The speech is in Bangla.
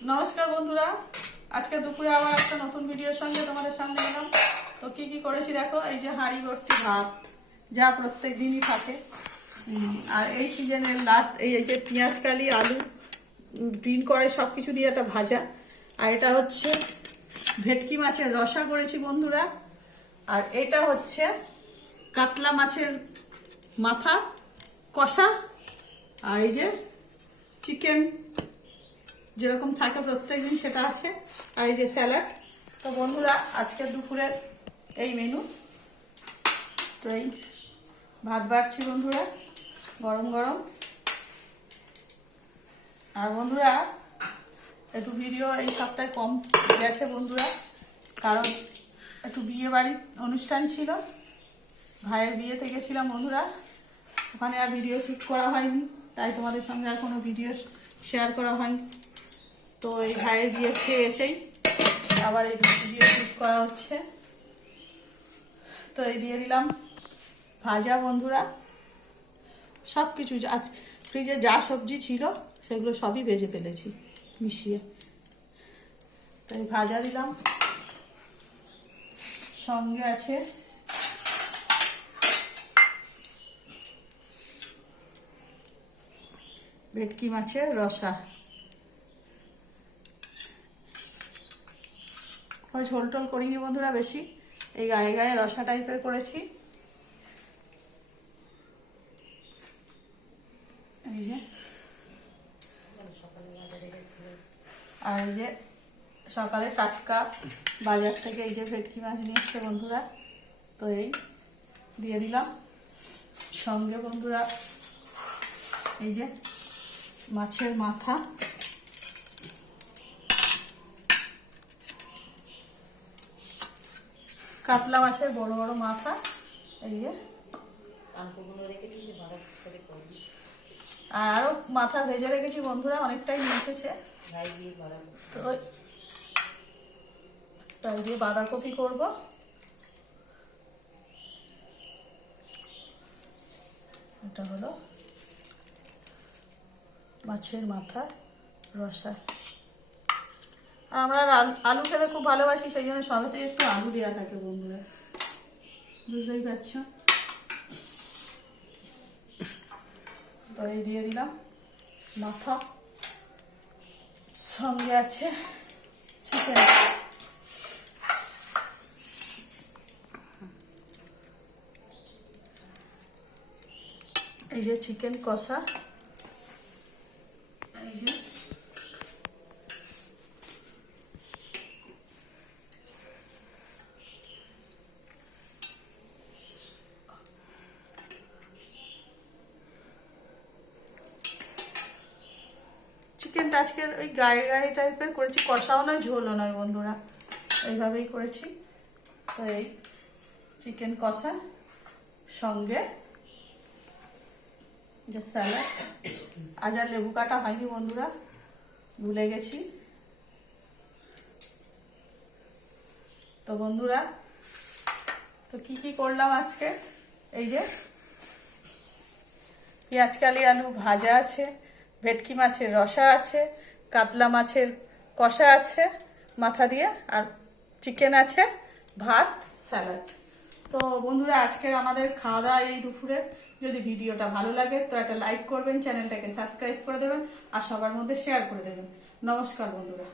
নমস্কার বন্ধুরা, আজকে দুপুরে আবার একটা নতুন ভিডিওর সঙ্গে তোমাদের সামনে এলাম। তো কি কি করেছি দেখো, এই যে হাঁড়ি ভর্তি ভাত, যা প্রত্যেক দিনই থাকে। আর এই সিজনের লাস্ট এই যে পেঁয়াজ কালি আলু ডিম করে সব কিছু দিয়ে একটা ভাজা। আর এটা হচ্ছে ভেটকি মাছের রসা করেছি বন্ধুরা। আর এটা হচ্ছে কাতলা মাছের মাথা কষা। আর এই যে চিকেন যেরকম থাকে প্রত্যেকদিন সেটা আছে। আর এই যে স্যালাড। তো বন্ধুরা আজকে দুপুরে এই মেনু। তো এই ভাত বাড়ছি বন্ধুরা, গরম গরম। আর বন্ধুরা একটু ভিডিও এই সপ্তাহে কম গেছে বন্ধুরা, কারণ একটু বিয়ে বাড়ির অনুষ্ঠান ছিল, ভাইয়ের বিয়েতে গেছিলাম বন্ধুরা। ওখানে আর ভিডিও শ্যুট করা হয়নি, তাই তোমাদের সঙ্গে আর কোনো ভিডিও শেয়ার করা হয়নি। তো এই ভাইয়ের বিয়ে খেয়ে এসেই আবার এই ভিডিও শ্যুট করা হচ্ছে। তো এই দিয়ে দিলাম ভাজা বন্ধুরা, সব কিছু আজ ফ্রিজে যা সবজি ছিল সেগুলো সবই ভেজে ফেলেছি মিশিয়ে। তাই ভাজা দিলাম, সঙ্গে আছে ভেটকি মাছের রসা। ওই ঝোল টোল করিনি বন্ধুরা বেশি, এই গায়ে গায়ে রসা টাইপের করেছি। এই যে আর এই যে সকালে টাটকা বাজার থেকে এই যে ভেটকি মাছ নিয়ে এসছে বন্ধুরা। তো এই দিয়ে দিলাম সঙ্গে বন্ধুরা এই যে মাছের মাথা, কাতলা মাছের বড় বড় মাথা। এই যে আর আরো মাথা ভেজে রেখেছি বন্ধুরা, অনেকটাই নিয়ে এসেছে। তো তাই দিয়ে বাঁধাকপি করব। এটা হলো মাছের মাথা রসা। আর আমরা আলু খেতে খুব ভালোবাসি, সেই জন্য সবেতে একটু আলু দেওয়া থাকে বন্ধুরা, বুঝতেই পারছো। তো এই দিয়ে দিলাম মাথা, সঙ্গে আছে চিকেন। এই যে চিকেন কষা, এই যে চিকেনটা আজকের ওই গায়ে গায়ে টাইপের করেছি, কষাও নয় ঝোলও নয় বন্ধুরা, এইভাবেই করেছি। তো এই চিকেন কষা সঙ্গে যে স্যালাড। আজ আর লেবু কাটা হয়নি বন্ধুরা, ভুলে গেছি। তো বন্ধুরা তো কি কি করলাম আজকে, এই যে পেঁয়াজ কালি আলু ভাজা আছে, ভেটকি মাছের রসা আছে, কাতলা মাছের কষা আছে মাথা দিয়ে, আর চিকেন আছে, ভাত, স্যালাড। তো বন্ধুরা আজকের আমাদের খাওয়া দাওয়া এই দুপুরে। যদি ভিডিওটা ভালো লাগে তো একটা লাইক করবেন, চ্যানেলটাকে সাবস্ক্রাইব করে দেবেন, আর সবার মধ্যে শেয়ার করে দেবেন। নমস্কার বন্ধুরা।